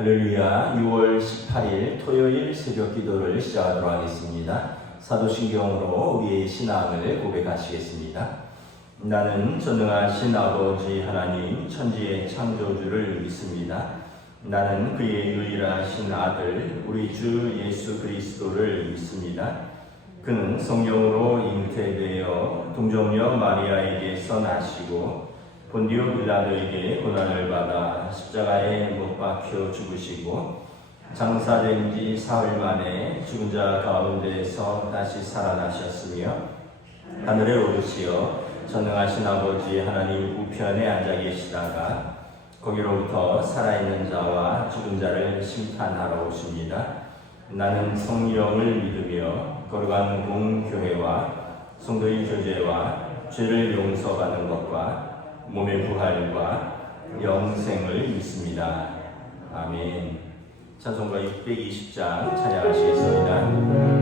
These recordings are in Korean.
할렐루야. 6월 18일 토요일 새벽 기도를 시작하도록 하겠습니다. 사도신경으로 우리의 신앙을 고백하시겠습니다. 나는 전능하신 아버지 하나님 천지의 창조주를 믿습니다. 나는 그의 유일하신 아들 우리 주 예수 그리스도를 믿습니다. 그는 성령으로 잉태되어 동정녀 마리아에게서 나시고 본디오 빌라도에게 고난을 받아 십자가에 못 박혀 죽으시고 장사된 지 사흘 만에 죽은 자 가운데서 다시 살아나셨으며 하늘에 오르시어 전능하신 아버지 하나님 우편에 앉아 계시다가 거기로부터 살아있는 자와 죽은 자를 심판하러 오십니다. 나는 성령을 믿으며 거룩한 공교회와 성도의 교제와 죄를 용서받는 것과 몸의 부활과 영생을 믿습니다. 아멘. 찬송가 620장 찬양하시겠습니다.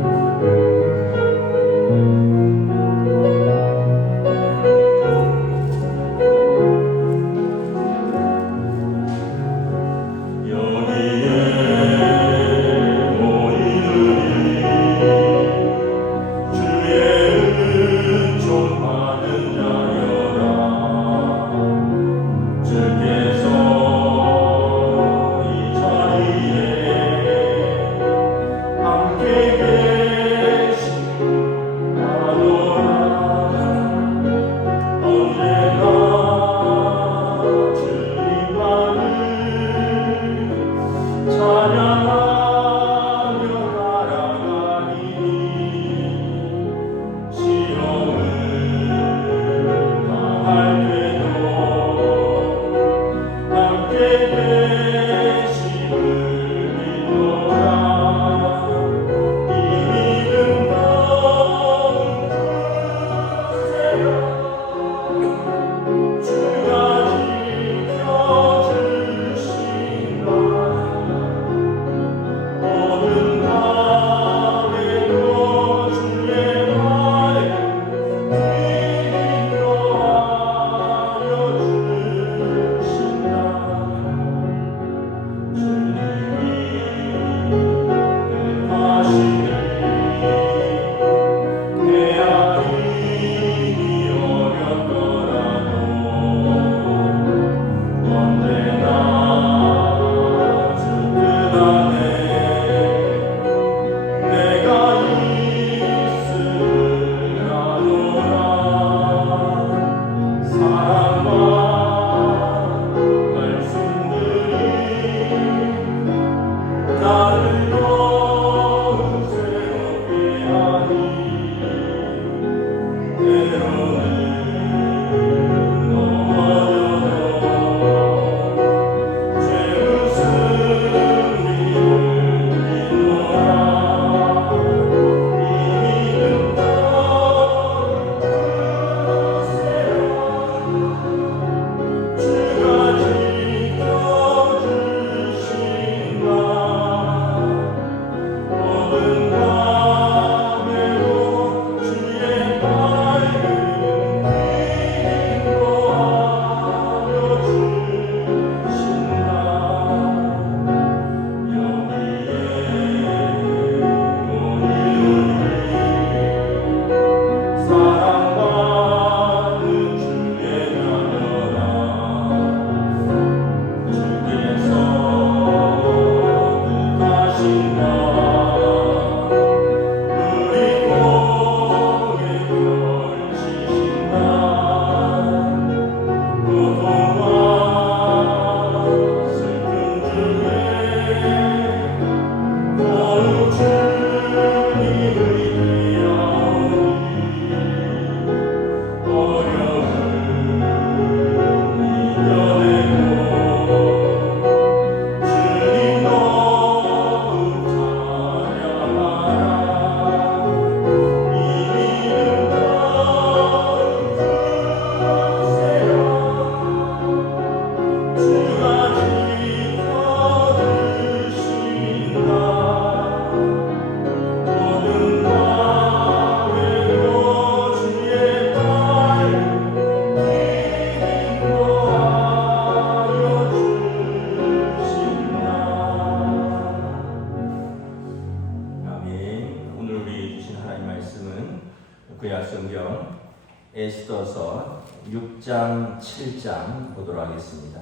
6장, 7장 보도록 하겠습니다.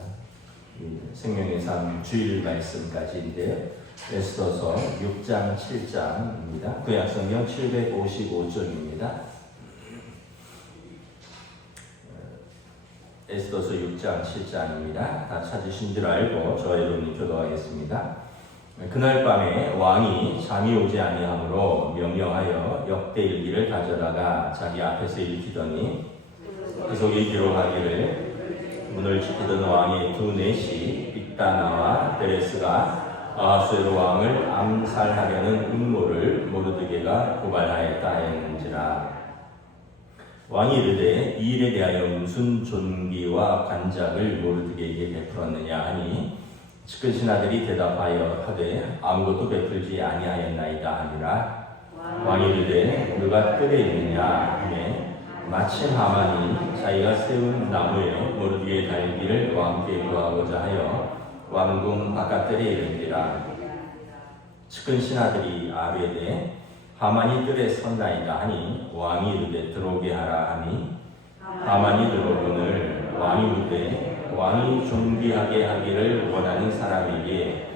생명의 삶 주일 말씀까지인데요. 에스더서 6장, 7장입니다. 구약성경 755쪽입니다. 에스더서 6장, 7장입니다. 다 찾으신 줄 알고 저와 여러분이 교도하겠습니다. 그날 밤에 왕이 잠이 오지 아니하므로 명령하여 역대일기를 가져다가 자기 앞에서 읽히더니 그 속에 기록하기를 문을 지키던 왕의 두 넷이 빅다나와 데레스가 아하수에로 왕을 암살하려는 음모를 모르드게가 고발하였다 하였는지라. 왕이 이르되 이 일에 대하여 무슨 존귀와 관작을 모르드게에게 베풀었느냐 하니 측근 신하들이 대답하여 하되 아무것도 베풀지 아니하였나이다 하니라. 왕이 이르되 누가 뜰에 있느냐 하매 마침 하만이 자기가 세운 나무에 모르드게의 달기를 왕께 구하고자 하여 왕궁 바깥뜰에 이른지라. 측근 신하들이 아뢰되 하만이 뜰에 섰나이다 하니 왕이 이르되 들어오게 하라 하니 하만이 들어오거늘 왕이 묻되 왕이 존귀하게 하기를 원하는 사람에게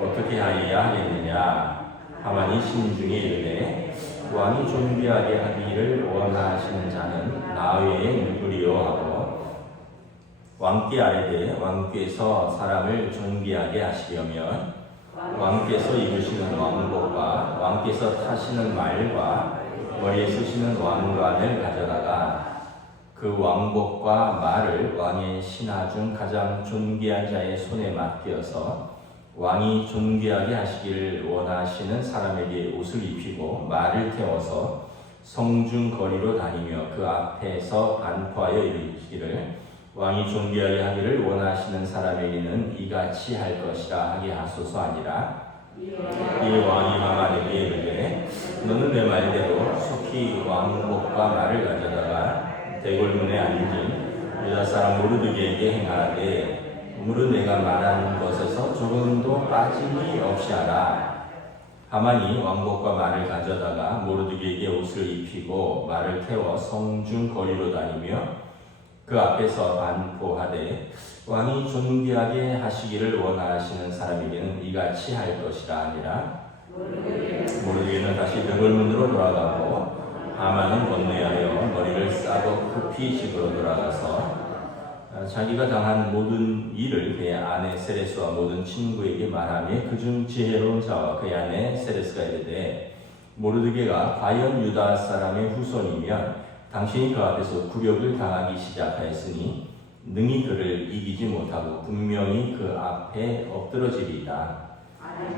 어떻게 하여야 하겠느냐. 하만이 심중에 이르되 왕이 존귀하게 하기를 원하시는 자는 나 외에 누구리요 하고 왕께 아뢰되 왕께서 사람을 존귀하게 하시려면 왕께서 입으시는 왕복과 왕께서 타시는 말과 머리에 쓰시는 왕관을 가져다가 그 왕복과 말을 왕의 신하 중 가장 존귀한 자의 손에 맡겨서 왕이 존귀하게 하시기를 원하시는 사람에게 옷을 입히고 말을 태워서 성중 거리로 다니며 그 앞에서 반포하여 이르기를 왕이 존귀하게 하기를 원하시는 사람에게는 이같이 할 것이라 하게 하소서 하니라. 이 왕이 하만에게 이르되 너는 내 말대로 속히 왕복과 말을 가져다가 대궐문에 앉은 유다 사람 모르드게에게 행하되 무릇 내가 말한 것에서 조금도 빠짐이 없이 하라. 하만이 왕복과 말을 가져다가 모르드게에게 옷을 입히고 말을 태워 성중 거리로 다니며 그 앞에서 반포하되 왕이 존귀하게 하시기를 원하시는 사람에게는 이같이 할 것이라 하니라. 모르드게는 다시 대궐문으로 돌아가고 하만은 건너하여 머리를 싸고 급히 집으로 돌아가서 자기가 당한 모든 일을 그의 아내 세레스와 모든 친구에게 말하며 그중 지혜로운 자와 그의 아내 세레스가 이르되 모르드게가 과연 유다 사람의 후손이면 당신이 그 앞에서 굴욕을 당하기 시작하였으니 능히 그를 이기지 못하고 분명히 그 앞에 엎드러지리이다.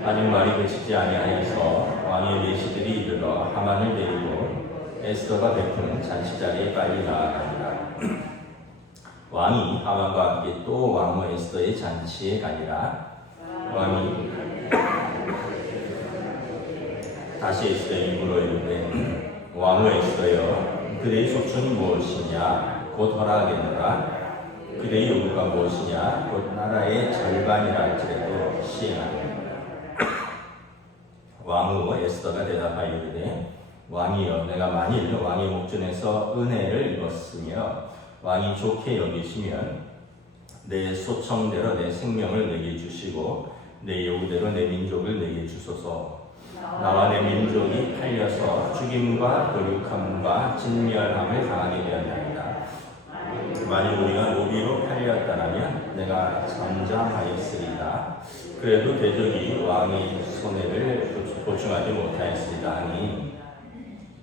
아직 말이 그치지 아니하여서 왕의 내시들이 이르러 하만을 데리고 에스더가 베푸는 잔치자리에 빨리 나아가니라. 왕이 하만과 함께 또 왕후 에스더의 잔치에 가니라. 왕이 다시 에스더에게 물어 이르되 왕후 에스더여 그대의 소청이 무엇이냐 곧 허락하겠노라. 그대의 요구가 무엇이냐 곧 나라의 절반이라 할지라도 시행하리라. 왕후 에스더가 대답하여 이르되 왕이여 내가 만일 왕의 목전에서 은혜를 입었으며 왕이 좋게 여기시면 내 소청대로 내 생명을 내게 주시고 내 요구대로 내 민족을 내게 주소서. 나와 내 민족이 팔려서 죽임과 도륙함과 진멸함을 당하게 되었나이다. 만일 우리가 노비로 팔렸다면 내가 잠잠하였으리다. 그래도 대적이 왕의 손해를 보충하지 못하였으리다 하니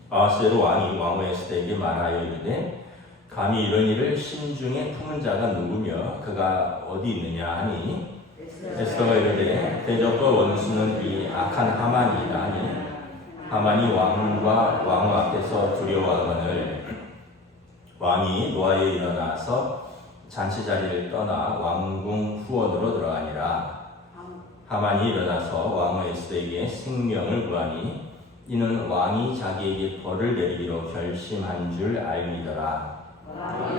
아하스웨로 왕이 왕후 에스더에게 말하여 이르되 감히 이런 일을 심중에 품은 자가 누구며 그가 어디 있느냐 하니 에스더가 이르되 대적과 원수는 이 악한 하만이다 하니 하만이 왕과 왕후 앞에서 두려워하거늘 왕이 노하여 일어나서 잔치자리를 떠나 왕궁 후원으로 들어가니라. 하만이 일어나서 왕후 에스더에게 생명을 구하니 이는 왕이 자기에게 벌을 내리기로 결심한 줄 알미더라.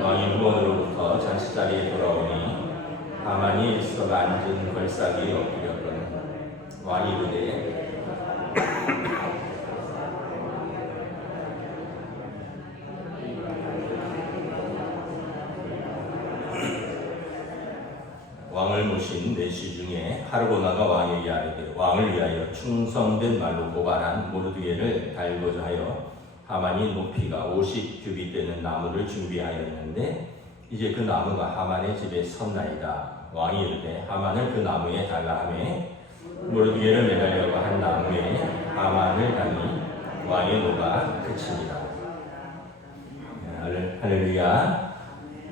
왕이 후원으로부터 잔치자리에 돌아오니 하만이 에스더가 앉은 걸사기에 엎드렸거늘 왕이 이르되 하만을 모신 내시 중에 하르보나가 왕에게 아뢰되 왕을 위하여 충성된 말로 고발한 모르드게를 달고자 하여 하만이 높이가 50규빗 되는 나무를 준비하였는데 이제 그 나무가 하만의 집에 섰나이다. 왕이 이르되 하만을 그 나무에 달라 하매 모르드게를 매달려고 한 나무에 하만을 다니 왕의 노가 그치니라. 할렐루야.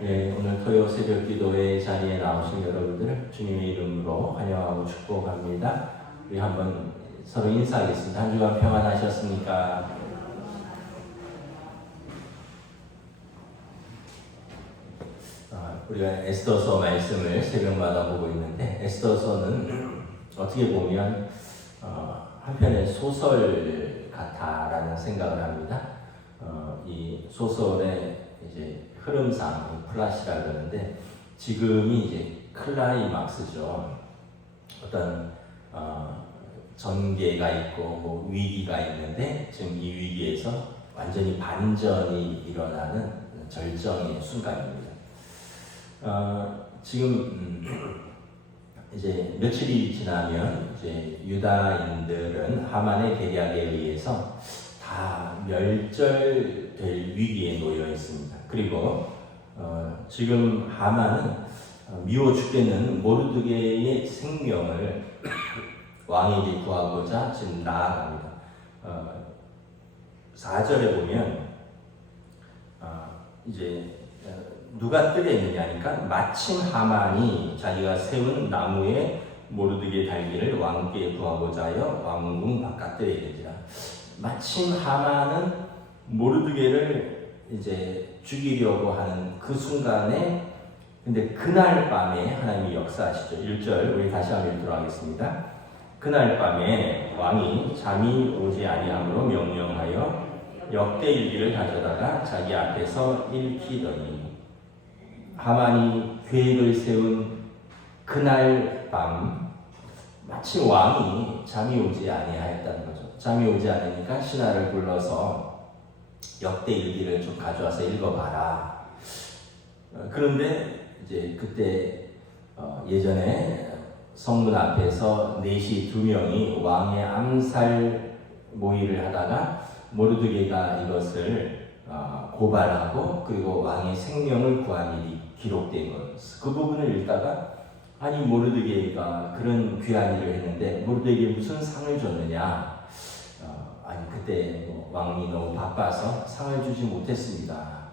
네, 오늘 토요 새벽 기도회 자리에 나오신 여러분들을 주님의 이름으로 환영하고 축복합니다. 우리 한번 서로 인사하겠습니다. 한 주간 평안하셨습니까? 우리가 에스더서 말씀을 새벽마다 보고 있는데 에스더서는 어떻게 보면 한편의 소설 같다라는 생각을 합니다. 이 소설의 이제 흐름상 플롯이라 그러는데 지금이 이제 클라이막스죠. 어떤 전개가 있고 뭐 위기가 있는데 지금 이 위기에서 완전히 반전이 일어나는 절정의 순간입니다. 지금 이제 며칠이 지나면 이제 유다인들은 하만의 계략에 의해서 다 멸절될 위기에 놓여 있습니다. 그리고 지금 하만은 미워 죽겠는 모르드게의 생명을 왕에게 구하고자 지금 나아갑니다. 4절에 보면 이제 누가 뜨려느냐니까 마침 하만이 자기가 세운 나무에 모르드게 달기를 왕께 구하고자 하여 왕궁 바깥들에 이르니라. 마침 하만은 모르드게를 이제 죽이려고 하는 그 순간에 근데 그날 밤에 하나님이 역사하시죠. 1절 우리 다시 한번 읽도록 하겠습니다. 그날 밤에 왕이 잠이 오지 아니함으로 명령하여 역대일기를 가져다가 자기 앞에서 읽히더니 하만이 계획을 세운 그날 밤 마침 왕이 잠이 오지 아니하였다는 거죠. 잠이 오지 않으니까 신하를 불러서 역대일기를 좀 가져와서 읽어봐라. 그런데 이제 그때 예전에 성문 앞에서 내시 2명이 왕의 암살 모의를 하다가 모르드게가 이것을 고발하고 그리고 왕의 생명을 구한 일이 기록된 것. 그 부분을 읽다가 아니 모르드게가 그런 귀한 일을 했는데 모르드게에게 무슨 상을 줬느냐? 아니 그때 왕이 너무 바빠서 상을 주지 못했습니다.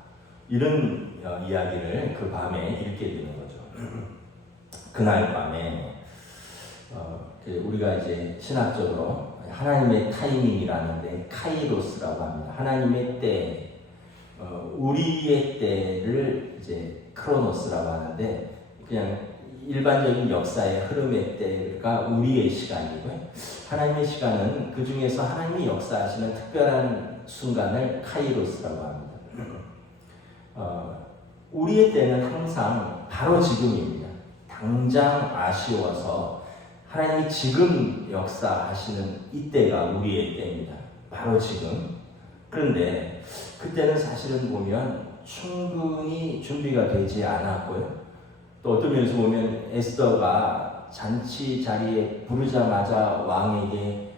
이런 이야기를 그 밤에 읽게 되는 거죠. 그날 밤에 우리가 이제 신학적으로 하나님의 타이밍이라는데 카이로스라고 합니다. 하나님의 때, 우리의 때를 이제 크로노스라고 하는데 그냥 일반적인 역사의 흐름의 때가 우리의 시간이고요. 하나님의 시간은 그 중에서 하나님이 역사하시는 특별한 순간을 카이로스라고 합니다. 우리의 때는 항상 바로 지금입니다. 당장 아쉬워서 하나님이 지금 역사하시는 이때가 우리의 때입니다. 바로 지금. 그런데 그때는 사실은 보면 충분히 준비가 되지 않았고요. 또 어떤 면에서 보면 에스더가 잔치 자리에 부르자마자 왕에게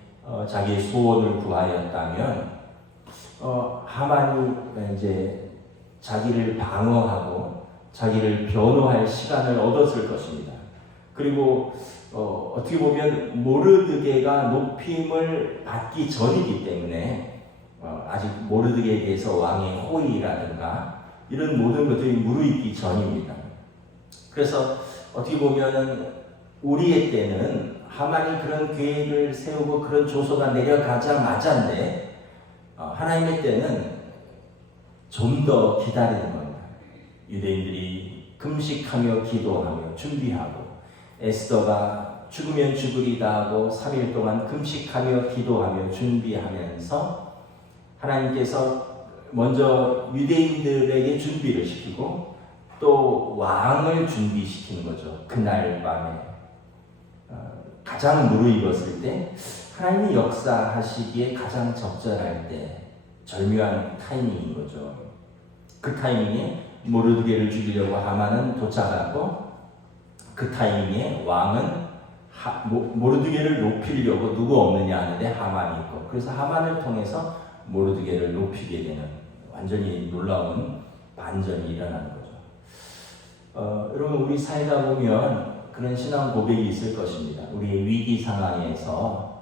자기의 소원을 구하였다면 하만이 이제 자기를 방어하고 자기를 변호할 시간을 얻었을 것입니다. 그리고 어떻게 보면 모르드게가 높임을 받기 전이기 때문에 아직 모르드게에 대해서 왕의 호의라든가 이런 모든 것들이 무르익기 전입니다. 그래서 어떻게 보면 우리의 때는 하만이 그런 계획을 세우고 그런 조서가 내려가자마자인데 하나님의 때는 좀 더 기다리는 겁니다. 유대인들이 금식하며 기도하며 준비하고 에스더가 죽으면 죽으리다 하고 3일 동안 금식하며 기도하며 준비하면서 하나님께서 먼저 유대인들에게 준비를 시키고 또 왕을 준비시키는 거죠. 그날 밤에 가장 무르익었을 때 하나님이 역사하시기에 가장 적절할 때 절묘한 타이밍인 거죠. 그 타이밍에 모르드게를 죽이려고 하만은 도착하고 그 타이밍에 왕은 모르드게를 높이려고 누구 없느냐 하는데 하만이 있고, 그래서 하만을 통해서 모르드게를 높이게 되는 완전히 놀라운 반전이 일어나는 거죠. 여러분, 우리 살다 보면 그런 신앙 고백이 있을 것입니다. 우리의 위기 상황에서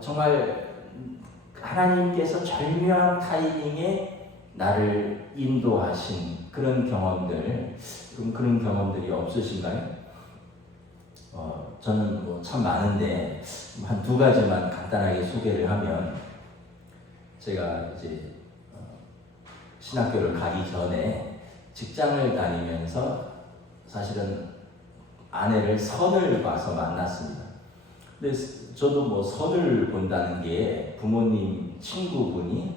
정말 하나님께서 절묘한 타이밍에 나를 인도하신 그런 경험들, 그런 경험들이 없으신가요? 저는 뭐 참 많은데 한 두 가지만 간단하게 소개를 하면, 제가 이제 신학교를 가기 전에 직장을 다니면서 사실은 아내를 선을 봐서 만났습니다. 근데 저도 뭐 선을 본다는 게 부모님 친구분이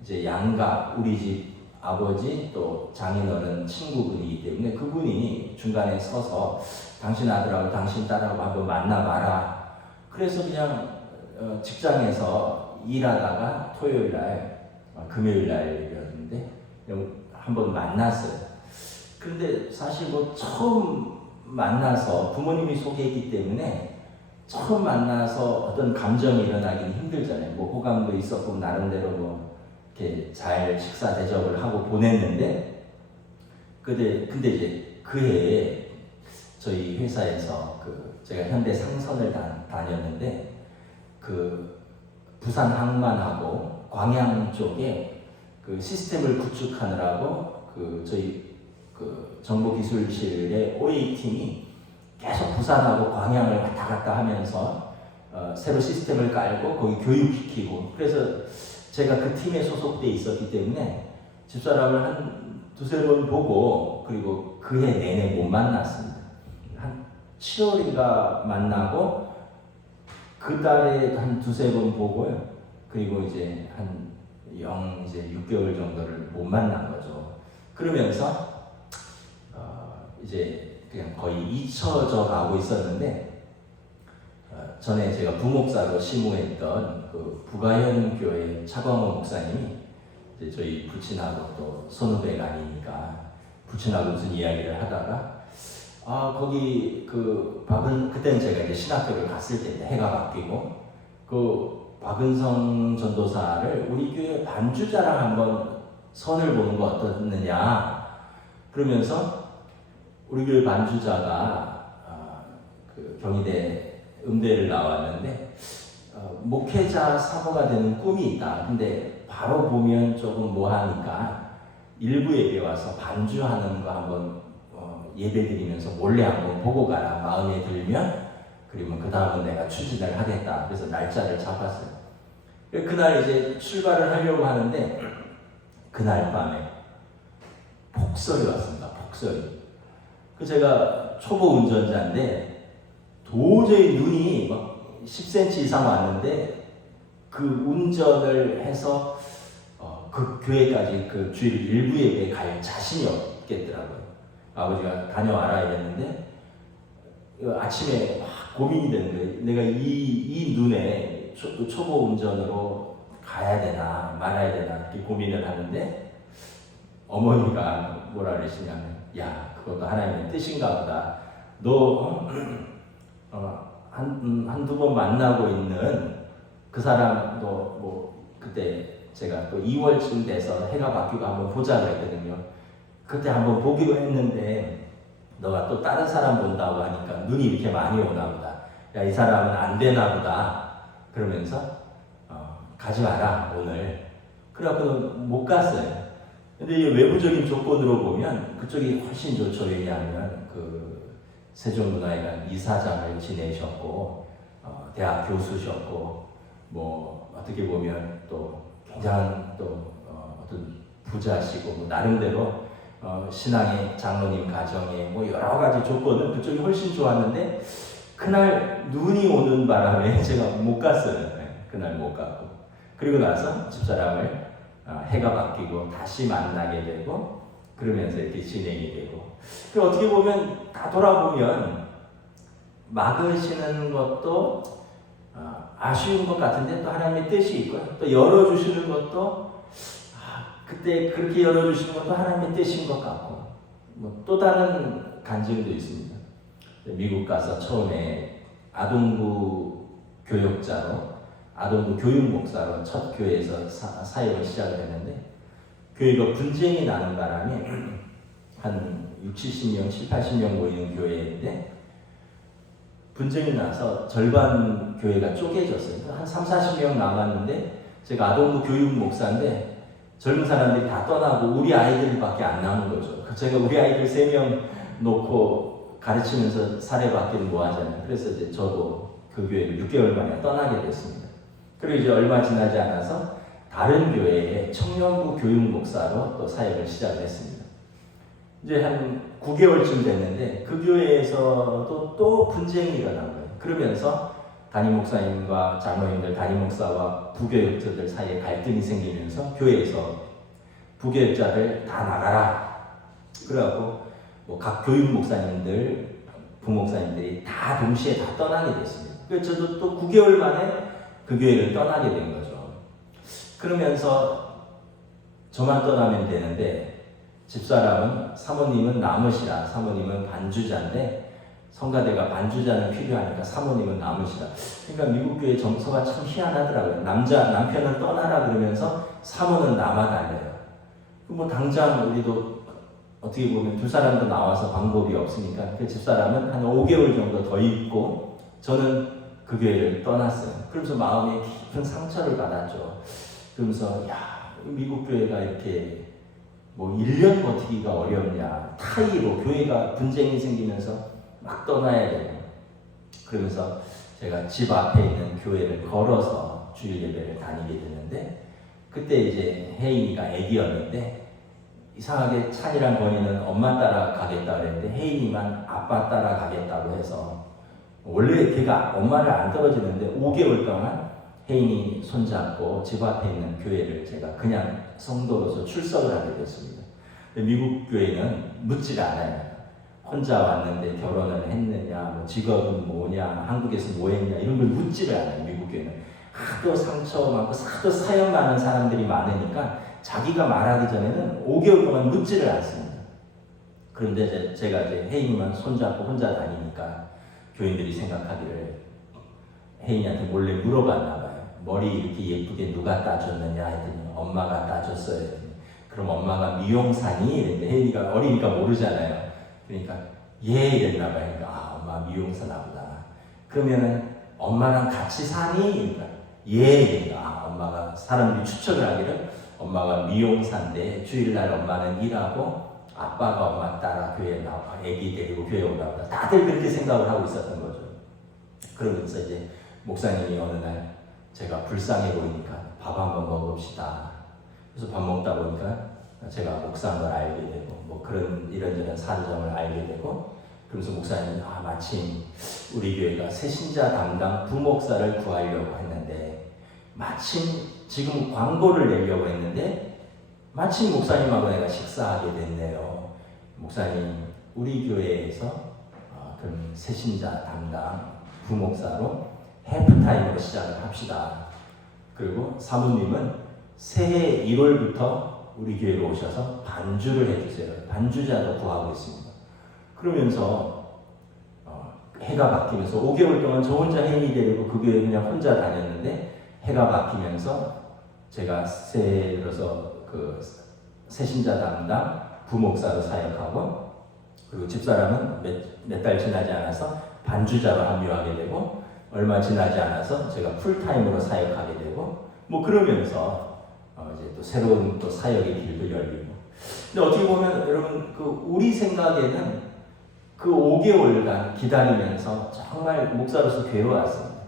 이제 양가, 우리 집 아버지 또 장인어른 친구분이기 때문에 그분이 중간에 서서 당신 아들하고 당신 딸하고 한번 만나봐라. 그래서 그냥 직장에서 일하다가 토요일 날, 금요일 날이었는데 한번 만났어요. 그런데 사실 뭐 처음 만나서 부모님이 소개했기 때문에 처음 만나서 어떤 감정이 일어나기는 힘들잖아요. 뭐 호감도 있었고 나름대로 뭐 이렇게 잘 식사 대접을 하고 보냈는데, 근데 이제 그 해에 저희 회사에서 제가 현대 상선을 다녔는데 그 부산 항만하고 광양 쪽에 그 시스템을 구축하느라고 저희 정보기술실의 OA팀이 계속 부산하고 광양을 왔다 갔다 하면서 새로 시스템을 깔고 거기 교육시키고, 그래서 제가 그 팀에 소속돼 있었기 때문에 집사람을 한 두세 번 보고, 그리고 그해 내내 못 만났습니다. 한 7월인가 만나고 그 달에 한 두세 번 보고요. 그리고 이제 이제 6개월 정도를 못 만난 거죠. 그러면서 이제 그냥 거의 잊혀져 가고 있었는데, 전에 제가 부목사로 심우했던 그 부가현 교회 차광호 목사님이 이제 저희 부친하고 또 선후배가 아니니까 부친하고 무슨 이야기를 하다가 거기 그때는 제가 이제 신학교를 갔을 때인데 해가 바뀌고 그 박은성 전도사를 우리 교회 반주자랑 한번 선을 보는 거 어떻느냐 그러면서 우리 교회 반주자가 그 경희대 음대를 나왔는데 목회자 사모가 되는 꿈이 있다. 근데 바로 보면 조금 뭐하니까 일부 예배 와서 반주하는 거 한번 예배 드리면서 몰래 한번 보고 가라. 마음에 들면 그러면 그 다음은 내가 추진을 하겠다. 그래서 날짜를 잡았어요. 그날 이제 출발을 하려고 하는데 그날 밤에 폭설이 왔습니다. 폭설이. 제가 초보 운전자인데 도저히 눈이 막 10cm 이상 왔는데 그 운전을 해서 그 교회까지 그 주일 일부 예배 갈 자신이 없겠더라고요. 아버지가 다녀와라 이랬는데 아침에 막 고민이 되는 거예요. 내가 이 눈에 초보 운전으로 가야 되나 말아야 되나 이렇게 고민을 하는데 어머니가 뭐라 그러시냐면 야 그것도 하나님의 뜻인가 보다. 너 한두 번 만나고 있는 그 사람도 뭐 그때 제가 또 2월쯤 돼서 해가 바뀌고 한번 보자 그랬거든요. 그때 한번 보기로 했는데 너가 또 다른 사람 본다고 하니까 눈이 이렇게 많이 오나 보다. 야, 이 사람은 안 되나 보다. 그러면서 가지 마라 오늘. 그래갖고 못 갔어요. 근데 이 외부적인 조건으로 보면 그쪽이 훨씬 좋죠. 왜냐하면 세종문화회관 이사장을 지내셨고 대학 교수셨고 뭐 어떻게 보면 또 굉장한 또 어떤 부자시고 뭐 나름대로 신앙의 장로님 가정에 뭐 여러 가지 조건은 그쪽이 훨씬 좋았는데 그날 눈이 오는 바람에 제가 못 갔어요. 네, 그날 못 갔고 그리고 나서 집사람을 해가 바뀌고 다시 만나게 되고 그러면서 이렇게 진행이 되고 어떻게 보면 다 돌아보면 막으시는 것도 아쉬운 것 같은데 또 하나님의 뜻이 있고요. 또 열어주시는 것도 그때 그렇게 열어주시는 것도 하나님의 뜻인 것 같고 뭐 또 다른 간증도 있습니다. 미국 가서 처음에 아동부 교육자로, 아동부 교육 목사로 첫 교회에서 사역을 시작을 했는데, 교회가 분쟁이 나는 바람에 한 60, 70명, 70, 80명 모이는 교회인데, 분쟁이 나서 절반 교회가 쪼개졌어요. 한 3, 40명 남았는데, 제가 아동부 교육 목사인데 젊은 사람들이 다 떠나고 우리 아이들밖에 안 남은 거죠. 제가 우리 아이들 3명 놓고 가르치면서 사례받기는 뭐하잖아요. 그래서 이제 저도 그 교회를 6개월 만에 떠나게 됐습니다. 그리고 이제 얼마 지나지 않아서 다른 교회에 청년부 교육 목사로 또 사역을 시작을 했습니다. 이제 한 9개월쯤 됐는데 그 교회에서도 또 분쟁이 일어난 거예요. 그러면서 담임 목사님과 장로님들, 담임 목사와 부교육자들 사이에 갈등이 생기면서 교회에서 부교육자들 다 나가라. 그래갖고 뭐 각 교육 목사님들, 부목사님들이 다 동시에 다 떠나게 됐습니다. 그래서 저도 또 9개월 만에 그 교회를 떠나게 된 거죠. 그러면서 저만 떠나면 되는데 집사람은, 사모님은 남으시라. 사모님은 반주자인데 성가대가 반주자는 필요하니까 사모님은 남으시라. 그러니까 미국 교회 정서가 참 희한하더라고요. 남편은 떠나라 그러면서 사모는 남아달래요. 뭐 당장 우리도 어떻게 보면 두 사람도 나와서 방법이 없으니까 그 집사람은 한 5개월 정도 더 있고 저는 그 교회를 떠났어요. 그러면서 마음에 깊은 상처를 받았죠. 그러면서 야, 미국 교회가 이렇게 뭐 1년 버티기가 어렵냐. 타이로 교회가 분쟁이 생기면서 막 떠나야 되고. 그러면서 제가 집 앞에 있는 교회를 걸어서 주일 예배를 다니게 됐는데 그때 이제 혜인이가 애기였는데 이상하게 찬이랑 건이는 엄마 따라 가겠다 그랬는데 혜인이만 아빠 따라 가겠다고 해서 원래 걔가 엄마를 안 떨어지는데 5개월 동안 혜인이 손잡고 집 앞에 있는 교회를 제가 그냥 성도로서 출석을 하게 됐습니다. 미국 교회는 묻질 않아요. 혼자 왔는데 결혼을 했느냐, 뭐 직업은 뭐냐, 한국에서 뭐 했냐 이런 걸 묻지를 않아요. 미국 교회는 하도 상처 많고 하도 사연 많은 사람들이 많으니까 자기가 말하기 전에는 5개월 동안 묻지를 않습니다. 그런데 제가 이제 혜인이만 손잡고 혼자 다니니까 교인들이 생각하기를 혜인이한테 몰래 물어봤나 봐요. 머리 이렇게 예쁘게 누가 따줬느냐 했더니 엄마가 따줬어요 했더니 그럼 엄마가 미용사니? 이랬는데 혜인이가 어리니까 모르잖아요. 그러니까 예 이랬나 봐요. 그러니까 아 엄마 미용사나 보다. 그러면은 엄마랑 같이 사니? 그러니까 예. 그러니까 아 엄마가 사람들이 추측을 하기를 엄마가 미용사인데 주일날 엄마는 일하고 아빠가 엄마 따라 교회에 나와 애기 데리고 교회에 오나 보다. 다들 그렇게 생각을 하고 있었던 거죠. 그러면서 이제 목사님이 어느 날 제가 불쌍해 보이니까 밥 한번 먹읍시다. 그래서 밥 먹다 보니까 제가 목사인 걸 알게 되고 뭐 그런 이런저런 사정을 알게 되고 그러면서 목사님이 아 마침 우리 교회가 새신자 담당 부목사를 구하려고 했는데 마침 지금 광고를 내려고 했는데 마침 목사님하고 내가 식사하게 됐네요. 목사님 우리 교회에서 그럼 새신자 담당 부목사로 해프타임으로 시작을 합시다. 그리고 사모님은 새해 1월부터 우리 교회로 오셔서 반주를 해주세요. 반주자도 구하고 있습니다. 그러면서 해가 바뀌면서 5개월 동안 저 혼자 혜인이 데리고 그 교회 그냥 혼자 다녔는데 해가 바뀌면서 제가 새로서 그 새신자 담당 부목사로 사역하고 그리고 집사람은 몇 달 지나지 않아서 반주자로 합류하게 되고 얼마 지나지 않아서 제가 풀타임으로 사역하게 되고 뭐 그러면서 이제 또 새로운 또 사역의 길도 열리고. 근데 어떻게 보면 여러분 그 우리 생각에는 그 5개월간 기다리면서 정말 목사로서 괴로웠습니다.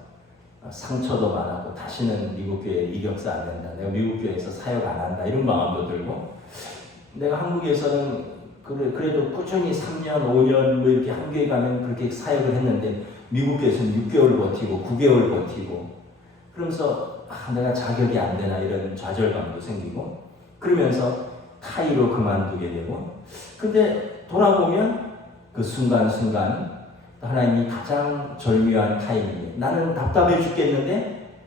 상처도 많았고 다시는 미국 교회 이력서 안 된다. 내가 미국 교회에서 사역 안 한다. 이런 마음도 들고 내가 한국에서는 그래도 꾸준히 3년, 5년 뭐 이렇게 한 교회 가면 그렇게 사역을 했는데 미국에서는 6개월 버티고 9개월 버티고 그러면서 내가 자격이 안 되나 이런 좌절감도 생기고 그러면서 타이로 그만두게 되고 근데 돌아보면 그 순간순간 하나님이 가장 절묘한 타이밍이에요. 나는 답답해 죽겠는데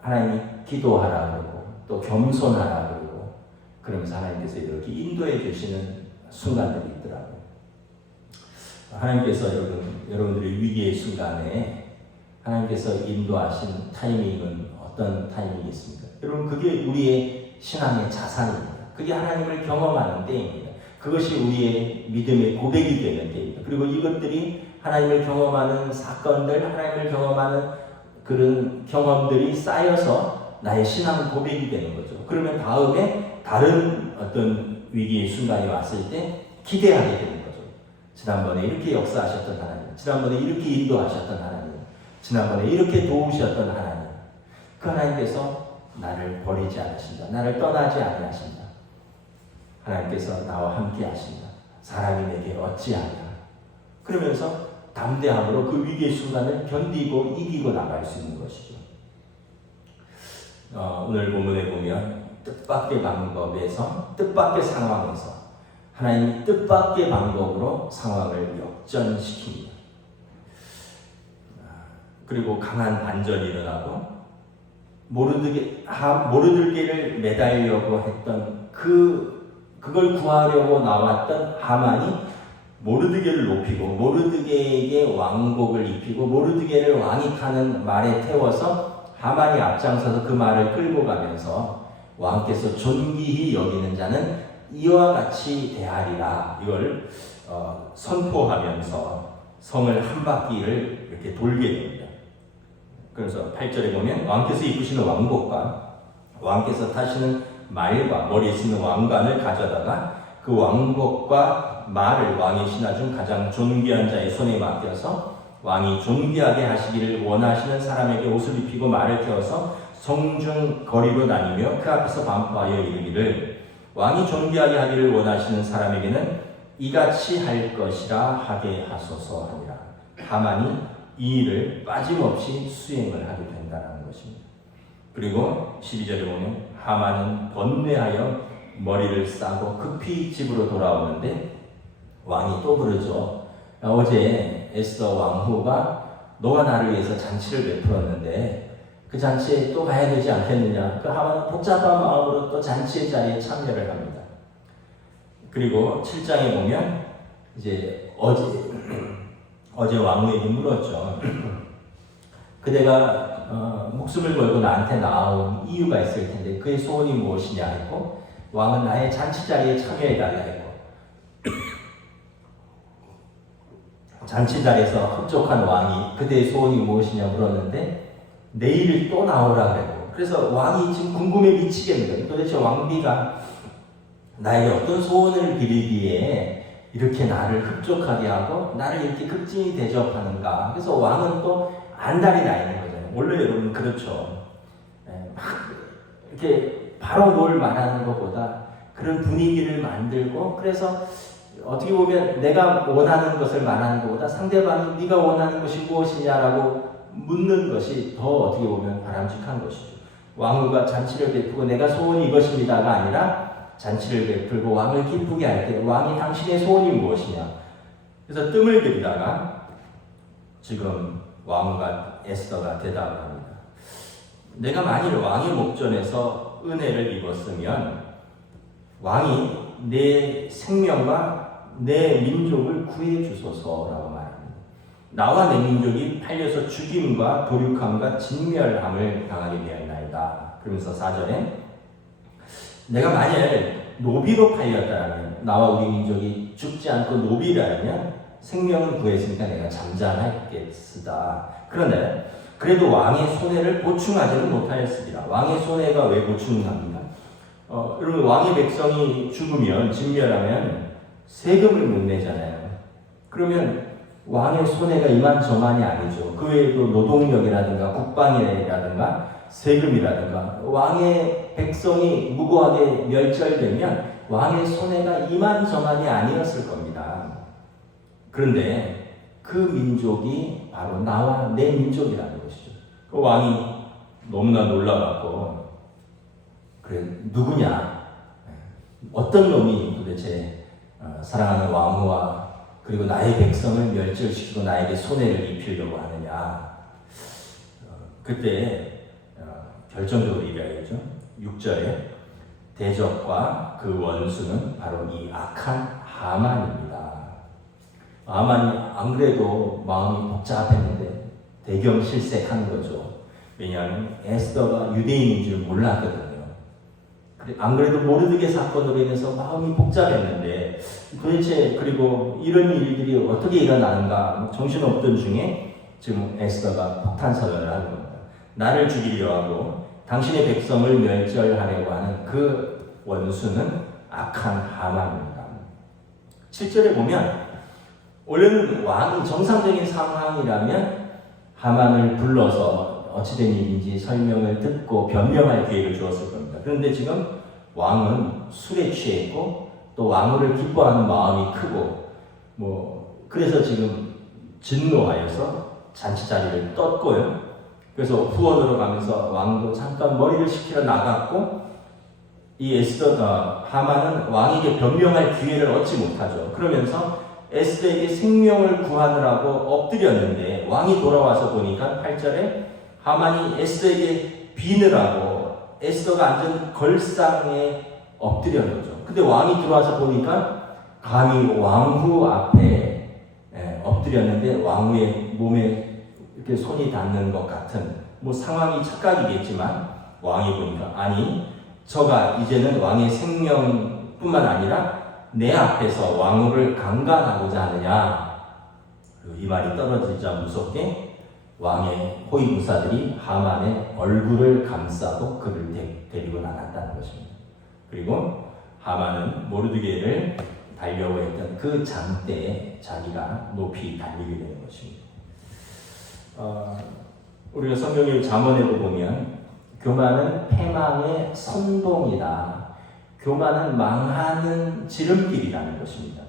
하나님이 기도하라 그러고 또 겸손하라 그러고 그러면서 하나님께서 이렇게 인도해 주시는 순간들이 있더라고요. 하나님께서 여러분들의 위기의 순간에 하나님께서 인도하신 타이밍은 어떤 타이밍이 있습니까? 여러분, 그게 우리의 신앙의 자산입니다. 그게 하나님을 경험하는 때입니다. 그것이 우리의 믿음의 고백이 되는 때입니다. 그리고 이것들이 하나님을 경험하는 사건들, 하나님을 경험하는 그런 경험들이 쌓여서 나의 신앙 고백이 되는 거죠. 그러면 다음에 다른 어떤 위기의 순간이 왔을 때 기대하게 되는 거죠. 지난번에 이렇게 역사하셨던 하나님, 지난번에 이렇게 인도하셨던 하나님, 지난번에 이렇게 도우셨던 하나님, 그 하나님께서 나를 버리지 않으신다. 나를 떠나지 아니하신다. 하나님께서 나와 함께 하신다. 사람이 내게 어찌하냐. 그러면서 담대함으로 그 위기의 순간을 견디고 이기고 나갈 수 있는 것이죠. 오늘 본문에 보면 뜻밖의 방법에서, 뜻밖의 상황에서 하나님이 뜻밖의 방법으로 상황을 역전시킵니다. 그리고 강한 반전이 일어나고 모르드게를 매달려고 했던 그걸 구하려고 나왔던 하만이 모르드게를 높이고 모르드게에게 왕복을 입히고 모르드게를 왕이 타는 말에 태워서 하만이 앞장서서 그 말을 끌고 가면서 왕께서 존귀히 여기는 자는 이와 같이 대하리라, 이걸 선포하면서 성을 한 바퀴를 이렇게 돌게 됩니다. 그래서 8절에 보면 왕께서 입으시는 왕복과 왕께서 타시는 말과 머리에 쓰는 왕관을 가져다가 그 왕복과 말을 왕의 신하 중 가장 존귀한 자의 손에 맡겨서 왕이 존귀하게 하시기를 원하시는 사람에게 옷을 입히고 말을 태워서 성중 거리로 다니며 그 앞에서 반포하여 이르기를 왕이 존귀하게 하기를 원하시는 사람에게는 이같이 할 것이라 하게 하소서 하니라. 하만이 이 일을 빠짐없이 수행을 하게 된다는 것입니다. 그리고 12절에 보면 하만은 번뇌하여 머리를 싸고 급히 집으로 돌아오는데 왕이 또 부르죠. 어제 에스더 왕후가 너가 나를 위해서 잔치를 베풀었는데 그 잔치에 또 가야 되지 않겠느냐. 그 하만은 복잡한 마음으로 또 잔치의 자리에 참여를 합니다. 그리고 7장에 보면 이제 어제 왕후에게 물었죠. 그대가 목숨을 걸고 나한테 나온 이유가 있을 텐데 그의 소원이 무엇이냐 했고, 왕은 나의 잔치 자리에 참여해달라 했고, 잔치 자리에서 흡족한 왕이 그대의 소원이 무엇이냐 물었는데 내일 또 나오라 그랬고, 그래서 왕이 지금 궁금해 미치겠는 거예요. 도대체 왕비가 나에게 어떤 소원을 빌리기에 이렇게 나를 흡족하게 하고 나를 이렇게 극진히 대접하는가. 그래서 왕은 또 안달이 나 있는 거잖아요. 원래 여러분 그렇죠. 막 이렇게 바로 뭘 말하는 것보다 그런 분위기를 만들고, 그래서 어떻게 보면 내가 원하는 것을 말하는 것보다 상대방이 네가 원하는 것이 무엇이냐라고 묻는 것이 더 어떻게 보면 바람직한 것이죠. 왕후가 잔치를 베푸고 내가 소원이 이것입니다가 아니라 잔치를 베풀고 왕을 기쁘게 할 때 왕이 당신의 소원이 무엇이냐. 그래서 뜸을 들이다가 지금 왕과 에스더가 대답을 합니다. 내가 만일 왕의 목전에서 은혜를 입었으면 왕이 내 생명과 내 민족을 구해 주소서라고 말합니다. 나와 내 민족이 팔려서 죽임과 도륙함과 진멸함을 당하게 되었나이다. 그러면서 4절에 내가 만일 노비로 팔렸다면, 나와 우리 민족이 죽지 않고 노비라면 생명을 구했으니까 내가 잠잠하겠으다. 그런데 그래도 왕의 손해를 보충하지는 못하였으리라. 왕의 손해가 왜 보충합니까? 여러분, 왕의 백성이 죽으면, 진멸하면 세금을 못 내잖아요. 그러면 왕의 손해가 이만저만이 아니죠. 그 외에도 노동력이라든가 국방이라든가 세금이라든가, 왕의 백성이 무고하게 멸절되면 왕의 손해가 이만저만이 아니었을 겁니다. 그런데 그 민족이 바로 나와 내 민족이라는 것이죠. 그 왕이 너무나 놀라갖고, 그래 누구냐, 어떤 놈이 도대체 사랑하는 왕후와 그리고 나의 백성을 멸절시키고 나에게 손해를 입히려고 하느냐. 그때 결정적으로 이래야죠. 6절에 대적과 그 원수는 바로 이 악한 하만입니다. 하만이 안 그래도 마음이 복잡했는데 대경실색한 거죠. 왜냐하면 에스더가 유대인인 줄 몰랐거든요. 안 그래도 모르드게 사건으로 인해서 마음이 복잡했는데 도대체 그리고 이런 일들이 어떻게 일어나는가 정신없던 중에 지금 에스더가 폭탄선언을 하는 겁니다. 나를 죽이려 하고 당신의 백성을 멸절하려고 하는 그 원수는 악한 하만입니다. 7절에 보면 원래는 왕이 정상적인 상황이라면 하만을 불러서 어찌된 일인지 설명을 듣고 변명할 기회를 주었을 겁니다. 그런데 지금 왕은 술에 취했고 또 왕후를 기뻐하는 마음이 크고 그래서 지금 진노하여서 잔치자리를 떴고요. 그래서 후원으로 가면서 왕도 잠깐 머리를 식히러 나갔고 이 에스더가 하만은 왕에게 변명할 기회를 얻지 못하죠. 그러면서 에스더에게 생명을 구하느라고 엎드렸는데 왕이 돌아와서 보니까 8절에 하만이 에스더에게 비느라고 에스더가 앉은 걸상에 엎드린 거죠. 근데 왕이 들어와서 보니까 감히 왕후 앞에 엎드렸는데 왕후의 몸에 이렇게 손이 닿는 것 같은 상황이 착각이겠지만 왕이 보니까 아니 저가 이제는 왕의 생명뿐만 아니라 내 앞에서 왕후를 강간하고자 하느냐. 이 말이 떨어지자 무섭게 왕의 호위무사들이 하만의 얼굴을 감싸고 그를 데리고 나갔다는 것입니다. 그리고 하만은 모르드게를 달려고 했던 그 장대에 자기가 높이 달리게 되는 것입니다. 우리가 성경의 잠언에도 보면 교만은 패망의 선봉이다. 교만은 망하는 지름길이라는 것입니다.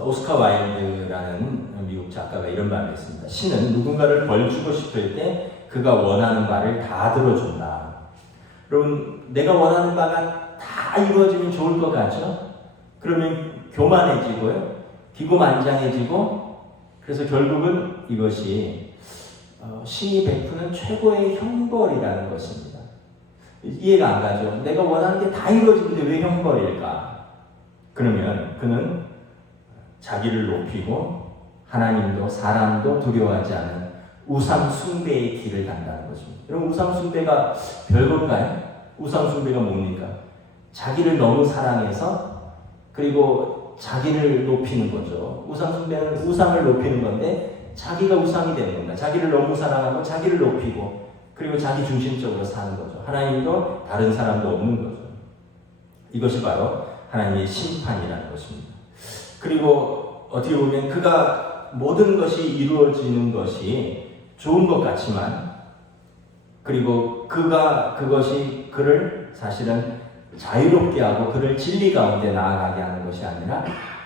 오스카 와일드라는 미국 작가가 이런 말을 했습니다. 신은 누군가를 벌주고 싶을 때 그가 원하는 말을 다 들어준다. 여러분, 내가 원하는 바가 다 이루어지면 좋을 것 같죠? 그러면 교만해지고요, 기고만장해지고, 그래서 결국은 이것이 신이 베푸는 최고의 형벌이라는 것입니다. 이해가 안 가죠. 내가 원하는 게 다 이루어지는데 왜 형벌일까? 그러면 그는 자기를 높이고 하나님도 사람도 두려워하지 않은 우상 숭배의 길을 간다는 것입니다. 여러분, 우상 숭배가 별건가요? 우상 숭배가 뭡니까? 자기를 너무 사랑해서 그리고 자기를 높이는 거죠. 우상 숭배는 우상을 높이는 건데 자기가 우상이 되는 겁니다. 자기를 너무 사랑하고 자기를 높이고 그리고 자기 중심적으로 사는 거죠. 하나님도 다른 사람도 없는 거죠. 이것이 바로 하나님의 심판이라는 것입니다. 그리고 어떻게 보면 그가 모든 것이 이루어지는 것이 좋은 것 같지만, 그리고 그것이 그를 사실은 자유롭게 하고 그를 진리 가운데 나아가게 하는 것이 아니라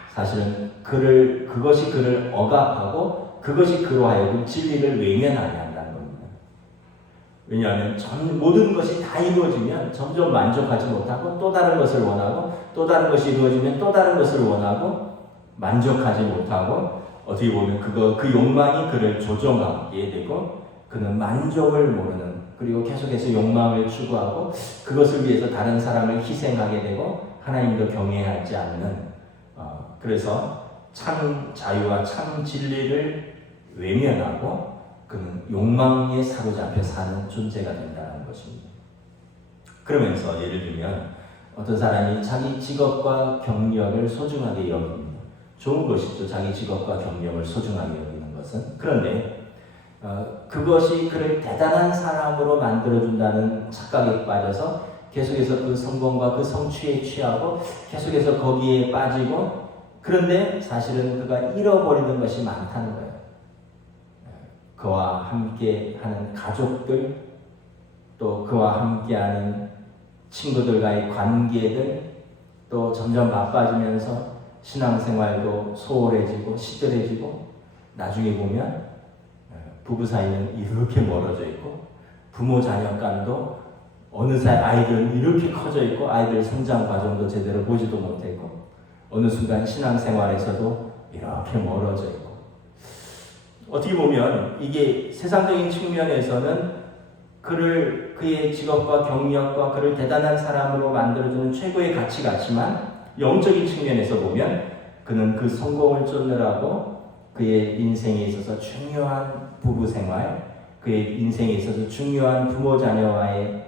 사실은 그것이 그를 억압하고 그것이 그로 하여금 진리를 외면하게 한다는 겁니다. 왜냐하면 모든 것이 다 이루어지면 점점 만족하지 못하고 또 다른 것을 원하고 또 다른 것이 이루어지면 또 다른 것을 원하고 만족하지 못하고 어떻게 보면 그 욕망이 그를 조종하게 되고 그는 만족을 모르는, 그리고 계속해서 욕망을 추구하고 그것을 위해서 다른 사람을 희생하게 되고 하나님도 경외하지 않는, 그래서 참 자유와 참 진리를 외면하고 그는 욕망에 사로잡혀 사는 존재가 된다는 것입니다. 그러면서 예를 들면 어떤 사람이 자기 직업과 경력을 소중하게 여깁니다. 좋은 것이죠. 자기 직업과 경력을 소중하게 여기는 것은. 그런데 그것이 그를 대단한 사람으로 만들어준다는 착각에 빠져서 계속해서 그 성공과 그 성취에 취하고 계속해서 거기에 빠지고, 그런데 사실은 그가 잃어버리는 것이 많다는 거예요. 그와 함께하는 가족들, 또 그와 함께하는 친구들과의 관계들, 또 점점 바빠지면서 신앙생활도 소홀해지고 시들해지고, 나중에 보면 부부 사이는 이렇게 멀어져 있고 부모 자녀 간도 어느 사이 아이들은 이렇게 커져 있고 아이들 성장 과정도 제대로 보지도 못했고 어느 순간 신앙생활에서도 이렇게 멀어져 있고, 어떻게 보면 이게 세상적인 측면에서는 그의 직업과 경력과 그를 대단한 사람으로 만들어주는 최고의 가치 같지만 영적인 측면에서 보면 그는 그 성공을 쫓느라고 그의 인생에 있어서 중요한 부부 생활, 그의 인생에 있어서 중요한 부모 자녀와의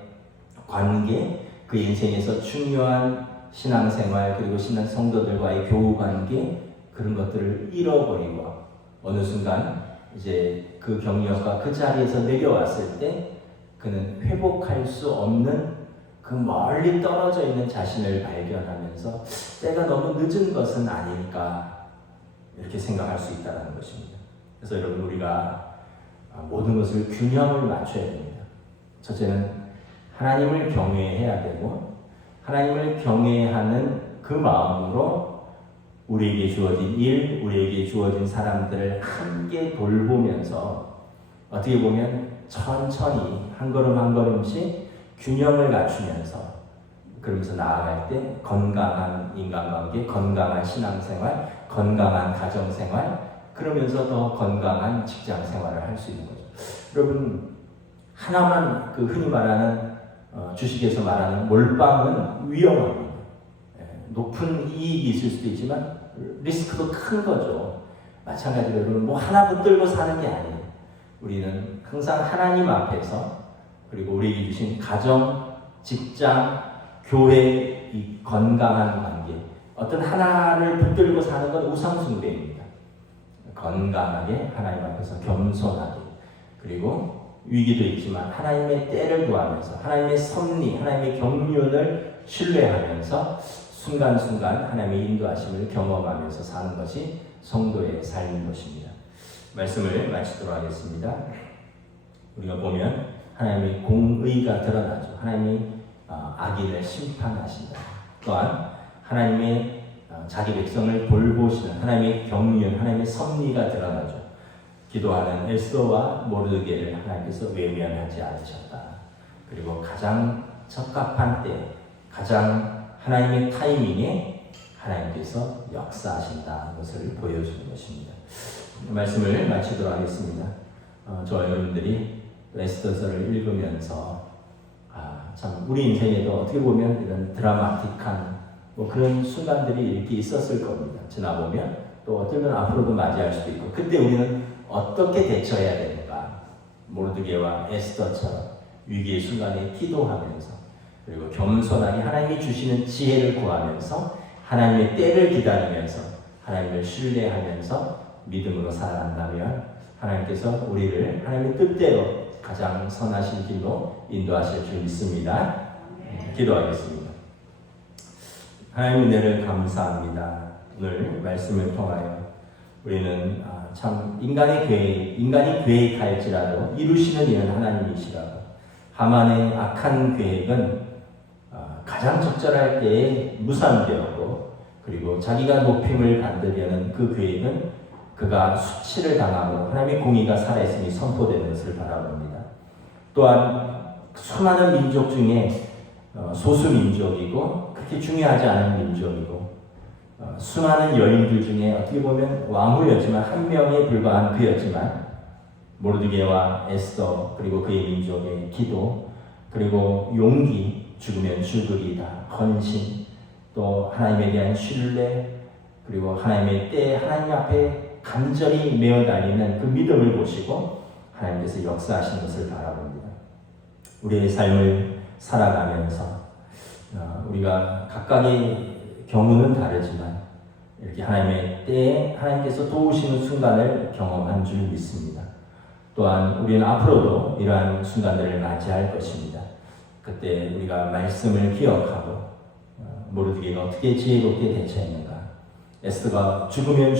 관계, 그의 인생에서 중요한 신앙생활, 그리고 신앙 성도들과의 교우 관계, 그런 것들을 잃어버리고 어느 순간 이제 그 경력과 그 자리에서 내려왔을 때 그는 회복할 수 없는 그 멀리 떨어져 있는 자신을 발견하면서 때가 너무 늦은 것은 아닐까 이렇게 생각할 수 있다는 것입니다. 그래서 여러분, 우리가 모든 것을 균형을 맞춰야 됩니다. 첫째는 하나님을 경외해야 되고, 하나님을 경외하는 그 마음으로 우리에게 주어진 일, 우리에게 주어진 사람들을 함께 돌보면서 어떻게 보면 천천히 한 걸음 한 걸음씩 균형을 갖추면서, 그러면서 나아갈 때 건강한 인간관계, 건강한 신앙생활, 건강한 가정생활, 그러면서 더 건강한 직장생활을 할 수 있는 거죠. 여러분, 하나만 그 흔히 말하는 주식에서 말하는 몰빵은 위험합니다. 높은 이익이 있을 수도 있지만 리스크도 큰 거죠. 마찬가지로 여러분, 뭐 하나 붙들고 사는 게 아니에요. 우리는 항상 하나님 앞에서, 그리고 우리에게 주신 가정, 직장, 교회, 이 건강한 관계, 어떤 하나를 붙들고 사는 건 우상숭배입니다. 건강하게 하나님 앞에서 겸손하게, 그리고 위기도 있지만 하나님의 때를 구하면서 하나님의 섭리, 하나님의 경륜을 신뢰하면서 순간순간 하나님의 인도하심을 경험하면서 사는 것이 성도의 삶인 것입니다. 말씀을 마치도록 하겠습니다. 우리가 보면 하나님의 공의가 드러나죠. 하나님이 악인을 심판하신다. 또한 하나님의 자기 백성을 돌보시는 하나님의 경륜, 하나님의 섭리가 드러나죠. 기도하는 에스더와 모르드게를 하나님께서 외면하지 않으셨다. 그리고 가장 적합한 때, 가장 하나님의 타이밍에 하나님께서 역사하신다는 것을 보여주는 것입니다. 말씀을 마치도록 하겠습니다. 저와 여러분들이 에스더서를 읽으면서 참 우리 인생에도 어떻게 보면 이런 드라마틱한 그런 순간들이 이렇게 있었을 겁니다. 지나보면 또 어떨 앞으로도 맞이할 수도 있고, 그때 우리는 어떻게 대처해야 되는가, 모르드게와 에스더처럼 위기의 순간에 기도하면서, 그리고 겸손하게 하나님이 주시는 지혜를 구하면서, 하나님의 때를 기다리면서, 하나님을 신뢰하면서 믿음으로 살아간다면 하나님께서 우리를 하나님의 뜻대로 가장 선하신 길로 인도하실 줄 믿습니다. 기도하겠습니다. 하나님 은혜를 감사합니다. 오늘 말씀을 통하여 우리는 참 인간이 계획할지라도 이루시는 이는 하나님이시라고, 하만의 악한 계획은 가장 적절할 때에 무산되었고, 그리고 자기가 높임을 받으려는 그 계획은 그가 수치를 당함으로 하나님의 공의가 살아있음이 선포되는 것을 바라봅니다. 또한 수많은 민족 중에 소수민족이고 그렇게 중요하지 않은 민족이고, 수많은 여인들 중에 어떻게 보면 왕후였지만 한 명에 불과한 그였지만, 모르드게와 에스더, 그리고 그의 민족의 기도, 그리고 용기, 죽으면 죽으리다, 헌신, 또 하나님에 대한 신뢰, 그리고 하나님의 때 하나님 앞에 간절히 메어 달리는 그 믿음을 보시고 하나님께서 역사하시는 것을 바라봅니다. 우리의 삶을 살아가면서 우리가 각각의 경우는 다르지만 이렇게 하나님의 때에 하나님께서 도우시는 순간을 경험한 줄 믿습니다. 또한 우리는 앞으로도 이러한 순간들을 맞이할 것입니다. 그때 우리가 말씀을 기억하고 모르드게가 어떻게 지혜롭게 대처했는가, 에스더가 죽으면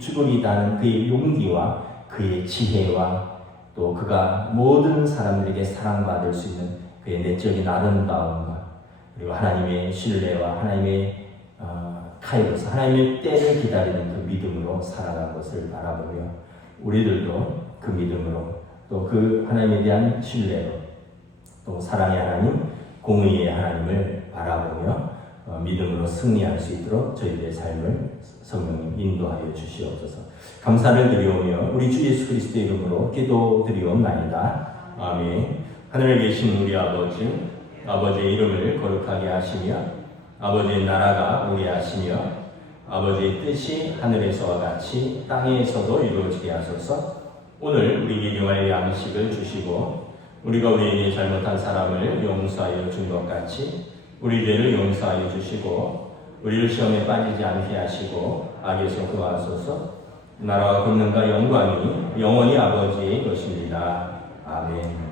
죽으리다는 그의 용기와 그의 지혜와 또 그가 모든 사람들에게 사랑받을 수 있는 그의 내적인 아름다움과, 그리고 하나님의 신뢰와 하나님의 카이로스, 하나님의 때를 기다리는 그 믿음으로 살아간 것을 바라보며, 우리들도 그 믿음으로 또 그 하나님에 대한 신뢰로 또 사랑의 하나님, 공의의 하나님을 바라보며 믿음으로 승리할 수 있도록 저희들의 삶을 성령님 인도하여 주시옵소서. 감사를 드리오며 우리 주 예수 그리스도의 이름으로 기도드리옵나이다. 아멘. 하늘에 계신 우리 아버지, 아버지의 이름을 거룩하게 하시며 아버지의 나라가 오게 하시며 아버지의 뜻이 하늘에서와 같이 땅에서도 이루어지게 하소서. 오늘 우리 일용할 양식을 주시고 우리가 우리에게 잘못한 사람을 용서하여 준 것 같이 우리 죄를 용서하여 주시고 우리를 시험에 빠지지 않게 하시고 악에서 구하소서. 나라와 권능과 영광이 영원히 아버지의 것입니다. 아멘.